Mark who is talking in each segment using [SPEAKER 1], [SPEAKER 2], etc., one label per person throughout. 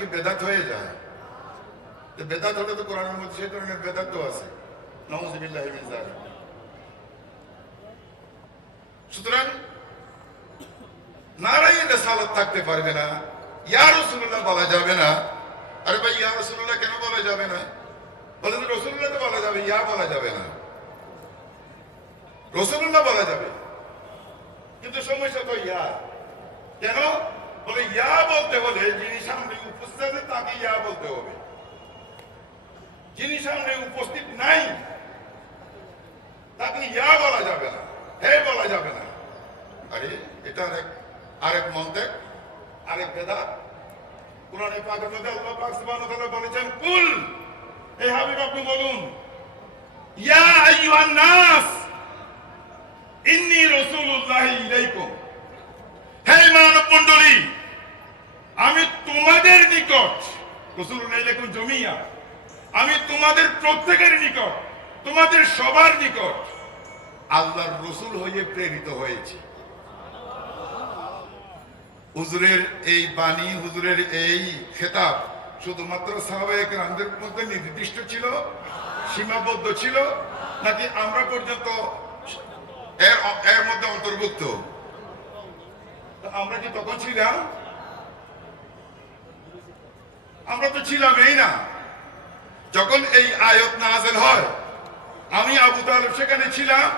[SPEAKER 1] কি বেদাত হয়ে যায়? বেদাত হলে তো কোরআনের মধ্যে সেই ধরনের বেদাত আছে। সুতরাং রেসালত থাকতে পারবে না। রসুল্লাহ বলা যাবে না। আরে ভাই, ইয়া রসুল্লাহ কেন বলা যাবে না? বলে রসুল্লাহ তো বলা যাবে, ইয়া বলা যাবে না। রসুল্লাহ বলা যাবে। কিন্তু সমস্যা তো ইয়া। কেন? বলে, ইয়া বলতে হলে যিনি সামনে উপস্থিত আছে, তাকে ইয়া বলতে হবে। যিনি সামনে উপস্থিত নাই, তাকে ইয়া বলা যাবে না, হে বলা যাবে না। আরে, এটা আরেক আরেক মন্ত্রে, আরেক বেদা। কোরআনে পাকের মধ্যে আল্লাহ পাক সুবহানাহু ওয়া তাআলা বলেছেন, কুল, হে হাবিব, আপনি বলুন, ইয়া আইয়ুহান নাস, ইন্নী রাসূলুল্লাহ ইলাইকুম হে মানব মণ্ডলী আমি তোমাদের নিকট। জমিয়া। আমি তোমাদের প্রত্যেকের নিকট, তোমাদের সবার নিকট আল্লাহর রসুল হয়ে প্রেরিত হয়েছি। হুজুরের এই বাণী, হুজুরের এই খেতাব শুধুমাত্র সাহাবাহিক রামদের মধ্যে নির্দিষ্ট ছিল, সীমাবদ্ধ ছিল, নাকি আমরা পর্যন্ত এর এর মধ্যে অন্তর্ভুক্ত? আমরা কি তখন ছিলাম? আমরা তো ছিলাম এই না। যখন এই আয়ত নাজেল হয়, আমি আবু তালেব সেখানে ছিলাম,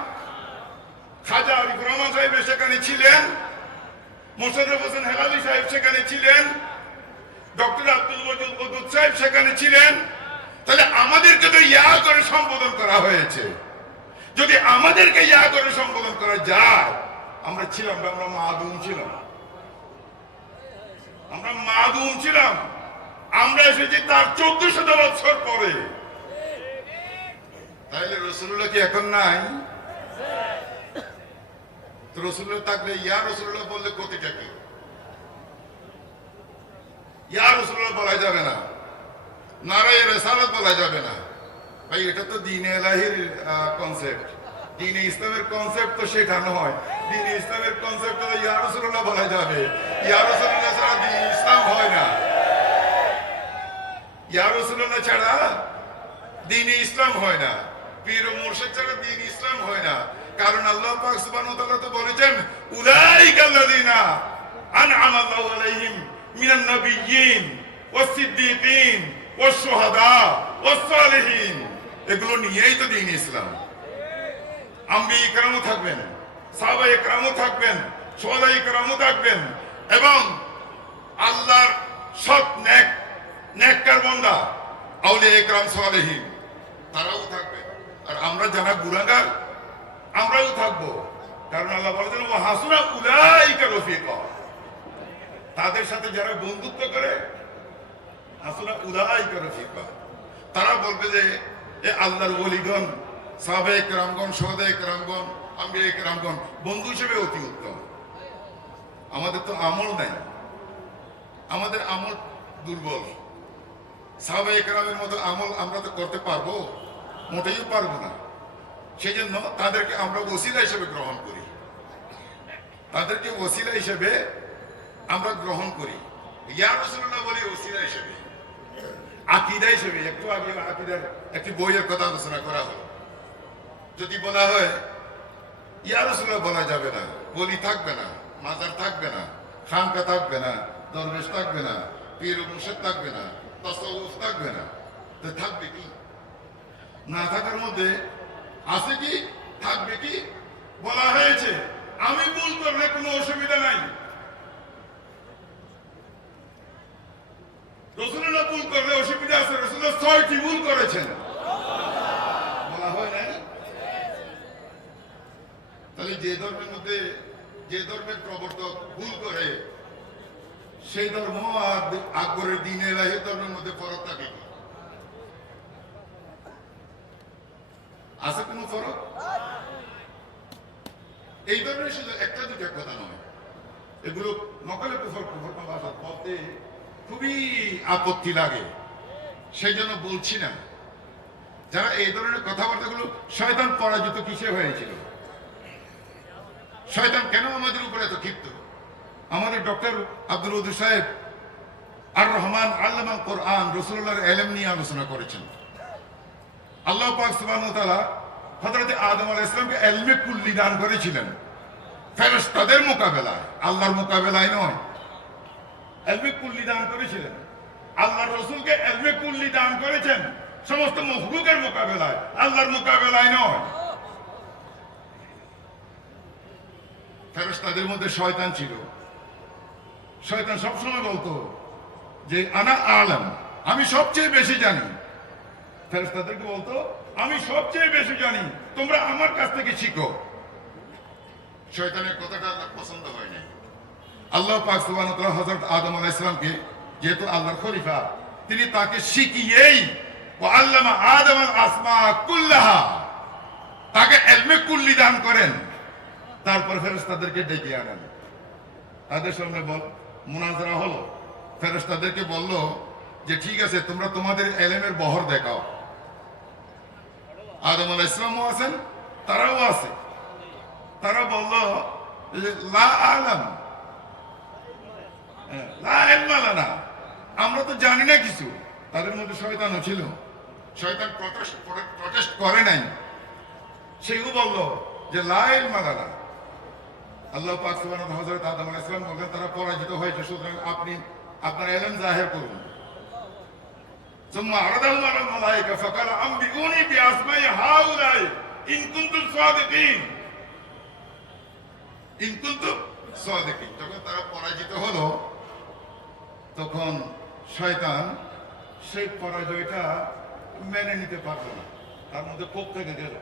[SPEAKER 1] খাজা আরিফ রহমান সাহেব সেখানে ছিলেন মোশাররফ হোসেন হেলালি সাহেব সেখানে ছিলেন, ডক্টর আব্দুল মজিদ মদুদ সাহেব সেখানে ছিলেন। তাহলে আমাদেরকে তো ইয়া করে সম্বোধন করা হয়েছে, যদি আমাদেরকে ইয়া করে সম্বোধন করা যায়, আমরা ছিলাম, আমরা মাদুম ছিলাম। আমরা মাদুম ছিলাম। আমরা এসেছি তার চোদ্দ শত বছর পরে। তাহলে রসুল্লাহ কি এখন নাই? রসুল্লাহ থাকলে, ইয়া রসুল্লাহ বললে গতিটা কি? ইয়া রসুল্লাহ বলা যাবে না। নারায় রেসালত বলা যাবে না। ভাই, এটা তো দিন এলাহির কনসেপ্ট দিন ইসলামের কনসেপ্ট তো শেখানো হয়। দিন ইসলামের কনসেপ্ট তো ইয়া রসুল্লাহ বলা যাবে। ইয়া রসুল্লাহ ছাড়া দিন ইসলাম হয় না। ইয়া রসুল্লাহ ছাড়া। দিন ইসলাম হয় না। পীর মুর্শিদ ছাড়া দিন ইসলাম হয় না। কারণ আল্লাহ পাক সুবহানাহু ওয়া তাআলা তো বলেছেন উলাইকাল্লাযিনা আন'আমা আল্লাহু আলাইহিম মিনান নাবিয়্যিন ওয়াস সিদ্দীকিন ওয়াস শুহাদা ওয়াস সালিহিন। এগুলো নিয়েই তো দিন ইসলাম। আম্বি ইকরামও থাকবেন, সাহাবা ইকরামও থাকবেন, সোহাদা ইকরামও থাকবেন এবং আল্লাহর সৎ নেক নেককার বান্দা, আউলিয়া ইকরাম সালেহীন। তারাও থাকবে। আর আমরা যারা গুনাহগার, আমরাও থাকব। কারণ আল্লাহ বলেছেন ও হাসুনা উলাইকা রফিকা। তাদের সাথে যারা বন্ধুত্ব করে, হাসুনা উলাইকা রফিকা। তারা বলবে যে, এ আল্লাহর ওলিগণ সাবেক রামগণ সদেক রামগণ আমি এক রামগণ বন্ধু হিসেবে অতি উত্তম। আমাদের তো আমল নাই। আমাদের আমল দুর্বল। সাহাবাহিক রামের মতো আমল আমরা তো করতে পারব, মোটেই পারব না। সেই জন্য তাদেরকে আমরা ওসিলা হিসেবে গ্রহণ করি। তাদেরকে ওসিলা হিসেবে আমরা গ্রহণ করি। রসুল্লাহ বলি ওসিলা হিসেবে। আকিদা হিসেবে, একটু আগে আকিদার একটি বইয়ের কথা আলোচনা করা হলো। যদি বলা হয়, ইয়া রসুল্লাহ বলা যাবে না, বলি থাকবে না, মাজার থাকবে না, খানকা থাকবে না, দরবেশ থাকবে না, পীর মুর্শিদ থাকবে না তসawuf থাকবে না তো থাকবে কি? না থাকার মধ্যে আছে কি? থাকবে কি? বলা হয়েছে, আমি ভুল করলে কোনো অসুবিধা নাই। হয় যে ধর্মের মধ্যে, যে ধর্মের প্রবর্তক ভুল করে সেই ধর্ম আকবরের দিনে এলাহি ধর্মের মধ্যে ফরক থাকে? আছে কোনো ফরক? এই ধরনের শুধু একটা দুটো কথা নয়। এগুলো নকলে কুফর কুফর ভাষা বলতে খুবই আপত্তি লাগে। সেই জন্য বলছি না। যারা এই ধরনের কথাবার্তাগুলো শয়তান পরাজিত কিসে হয়েছিল? শয়তান কেন আমাদের উপরে আমাদের ডক্টর আব্দুল উদ্দুর সাহেব আর রহমান আল্লামা কোরআন রসুল্লাহর এলেম নিয়ে আলোচনা করেছেন। আল্লাহ পাক সুবহানাহু ওয়া তাআলা আদম আলাইহিস সালামকে এলমে কুল্লি দান করেছিলেন। ফেরেশতাদের মোকাবেলায়, আল্লাহর মোকাবেলায় নয়। এলমে কুল্লি দান করেছিলেন। আল্লাহর রসুলকে এলমে কুল্লি দান করেছেন। সমস্ত মখলুকের মোকাবেলায়, আল্লাহর মোকাবেলায় নয়। ফেরেশতাদের মধ্যে শয়তান ছিল। শয়তান সবসময় বলতো যে, আনা আলম, আমি সবচেয়ে বেশি জানি। ফেরেশতাদেরকে বলতো, আমি সবচেয়ে বেশি জানি, তোমরা আমার কাছ থেকে শিখো। শয়তানের কথাটা আল্লাহ পছন্দ হয় নাই। আল্লাহ পাক তাআলা হযরত আদম আলাইহিস সালামকে, যেহেতু আল্লাহর খলিফা, তিনি তাকে শিখিয়েই, ও আল্লামা আদম আল আসমা কুল্লাহা তাকে এলমে কুল্লি দান করেন। তারপর ফেরেশতাদেরকে ডেকে আনেন। তাদের সামনে বল মুনাজারা হলো। ফেরেশতাদেরকে বলল যে ঠিক আছে তোমরা তোমাদের এলেমের বহর দেখাও। আদম আলাহ ইসলামও আছেন তারাও আছে। তারা বলল হ্যাঁ, আমরা তো জানি না কিছু। তাদের মধ্যে শয়তানও ছিল। শয়তান প্রটেস্ট করে নাই। সেও বলল যে লা ইলমা লানা। আল্লাহ পাক সুবহানাহু হযরত আদম আলাইহিস সালাম বললেন তারা পরাজিত হয়েছে সুতরাং আপনি আপনার এলেম জাহির করুন ثم عرضهم على الملائكة فقال أنبئوني بأسماء هؤلاء إن كنتم صادقين إن كنتم صادقين যখন তারা পরাজিত হলো তখন শয়তান সেই পরাজয়টা মেনে নিতে পারলো না তার মধ্যে কোপ থেকে গেল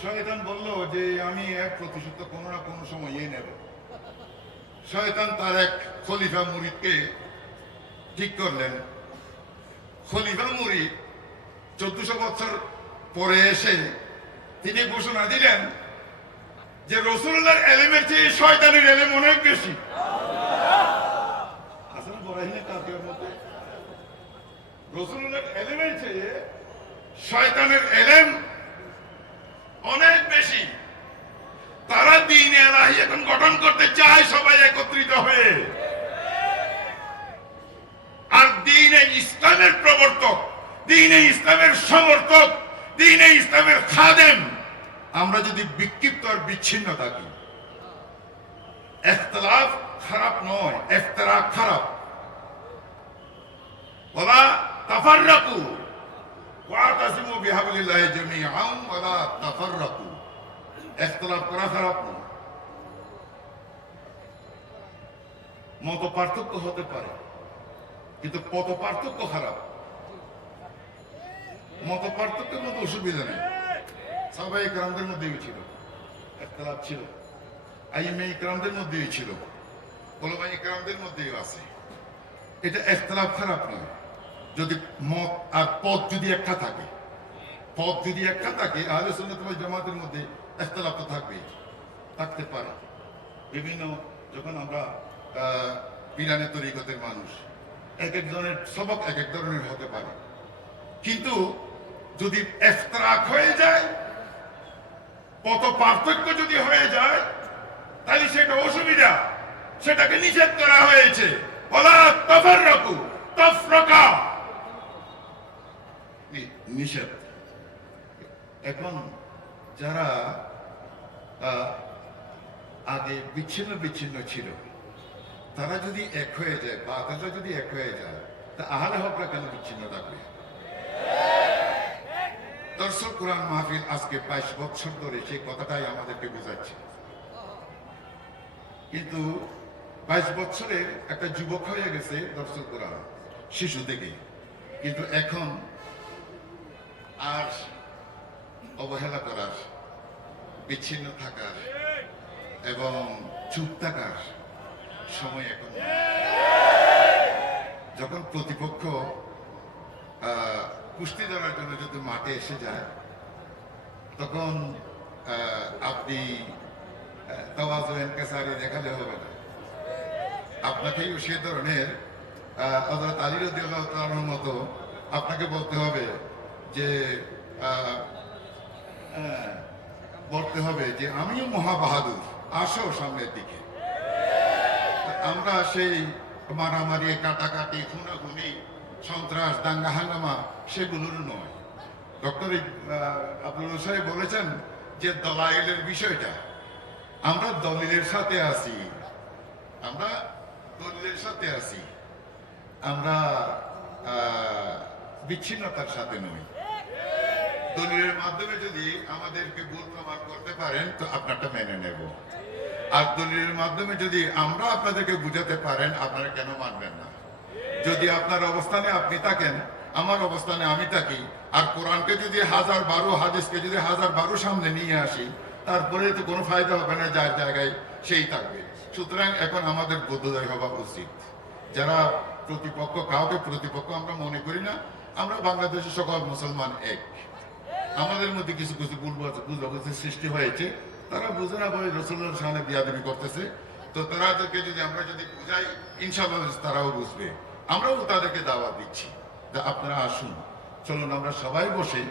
[SPEAKER 1] শয়তান বলল যে আমি এক প্রতিশোধ তো কোনো না কোনো সময় ইয়ে নেব। শয়তান তার এক খলিফা মুরিদকে ঠিক করলেন। খলিফা মুরিদ চোদ্দশো বছর পরে এসে তিনি ঘোষণা দিলেন যে রসুল্লাহর এলেমের চেয়ে শয়তানের এলেম অনেক বেশি। আসলে বড়াইলে কাকের মধ্যে। রসুল্লাহর এলেমের চেয়ে শয়তানের এলেম অনেক বেশি। তারা দিন এলাহি এখন গঠন করতে চায় সবাই একত্রিত হয়ে। আর দিনে ইসলামের প্রবর্তক, দিনে ইসলামের সমর্থক, দিনে ইসলামের খাদেম। আমরা যদি বিক্ষিপ্ত আর বিচ্ছিন্ন থাকি, এখতলাফ খারাপ নয় এখতরা খারাপ। বলা তাফাররাকু। ওয়াতাসিমু বিহাবলিল্লাহি জামিআন ওয়ালা তাফাররাকু। এখতলাফ করা খারাপ নয়। মত পার্থক্য হতে পারে, কিন্তু পথ পার্থক্য খারাপ। মত পার্থক্যের মতো অসুবিধা নেই। সবাই গ্রামদের মধ্যেই ছিল একতলাপ ছিল। আইএমএ ইকরামদের মধ্যেই ছিল ওলামা ইকরামদের মধ্যেই আছে। এটা একতলাপ খারাপ নয়। যদি মত আর পথ যদি একটা থাকে পথ যদি একটা থাকে আহলে ওয়াল জামাতের মধ্যে একতলাপ তো থাকবে থাকতে পারে। বিভিন্ন যখন আমরা আহ, পিরানের তরিকতের মানুষ এক এক ধরনের সবক এক এক ধরনের হতে পারে। কিন্তু যদি এফতরাক হয়ে যায় কত পার্থক্য যদি হয়ে যায় তাহলে সেটা অসুবিধা। সেটাকে নিষেধ করা হয়েছে। বলা তফর রকু তফরকা। নিষেধ। এখন যারা আগে বিচ্ছিন্ন বিচ্ছিন্ন ছিল, তারা যদি এক হয়ে যায় বাতিলরা যদি এক হয়ে যায়, তা আহলে হকরা কেন বিচ্ছিন্ন থাকবে? দর্শক, কোরআন মাহফিল আজকে বাইশ বছর ধরে সেই কথাটাই আমাদেরকে বোঝাচ্ছে। কিন্তু বাইশ বছরের একটা যুবক হয়ে গেছে দর্শক, কোরআন শিশু থেকে। কিন্তু এখন আর অবহেলা করার, বিচ্ছিন্ন থাকার এবং চুপ থাকার সময় এখন যখন প্রতিপক্ষ কুস্তি ধরার জন্য যদি মাঠে এসে যায়, তখন আপনি তওয়াজু এনকাসারি দেখালে হবে না। আপনাকেও সে ধরনের হজরত মতো আপনাকে বলতে হবে যে বলতে হবে যে আমিও মহাবাহাদুর, আসো সামনের দিকে। আমরা সেই মারামারি, কাটাকাটি, খুনাখুনি, সন্ত্রাস দাঙ্গা হাঙ্গামা সেগুলোর নয়। ডক্টর আব্দুল সাহেব বলেছেন যে দলাইলের বিষয়টা। আমরা দলিলের সাথে আছি। আমরা দলিলের সাথে আছি। আমরা বিচ্ছিন্নতার সাথে নই। দলিলের মাধ্যমে যদি আমাদেরকে ভুল প্রমাণ করতে পারেন, তো আপনারটা মেনে নেব। আর দলিলের মাধ্যমে যদি আমরা আপনাদেরকে বুঝাতে পারেন, আপনারা কেন মানবেন না? যদি আপনার অবস্থানে আপনি থাকেন, আমার অবস্থানে আমি থাকি, আর কোরআনকে যদি হাজার বারো, হাদিসকে যদি হাজার বারো সামনে নিয়ে আসি, তারপরে তো কোনো ফায়দা হবে না, যার জায়গায় সেই থাকবে। সুতরাং এখন আমাদের বোধোদয় হওয়া উচিত। যারা প্রতিপক্ষ, কাউকে প্রতিপক্ষ আমরা মনে করি না, আমরা বাংলাদেশের সকল মুসলমান এক। আমাদের মধ্যে কিছু কিছু বুঝাবুঝির সৃষ্টি হয়েছে। তারা বুঝে না বলে রসুল্লাহর সামনে বিয়াদবি করতেছে। তো তাদেরকে যদি আমরা যদি বুঝাই ইনশাল্লাহ তারাও বুঝবে। আমরাও তাদেরকে দাওয়াত দিচ্ছি। যে আপনারা আসুন। চলুন, আমরা সবাই বসে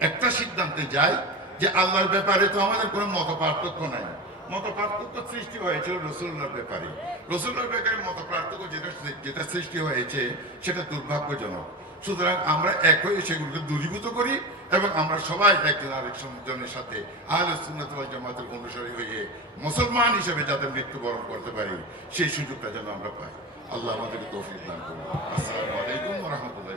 [SPEAKER 1] একটা সিদ্ধান্তে যাই যে আল্লাহর ব্যাপারে তো আমাদের কোনো মত পার্থক্য নাই। মত পার্থক্য সৃষ্টি হয়েছিল রসুল্লাহর ব্যাপারে। রসুল্লাহর ব্যাপারে মত পার্থক্য যেটা যেটা সৃষ্টি হয়েছে, সেটা দুর্ভাগ্যজনক। সুতরাং আমরা একই সেগুলোকে দূরীভূত করি এবং আমরা সবাই একজন আরেকজনের সাথে আহলে সুন্নত জামাতের অনুসারী হয়ে মুসলমান হিসেবে যাতে মৃত্যুবরণ করতে পারি, সেই সুযোগটা যেন আমরা পাই। আল্লাহ আমাদেরকে তৌফিক দান করুন। আসসালামু আলাইকুম ওয়া রাহমাতুল্লাহ।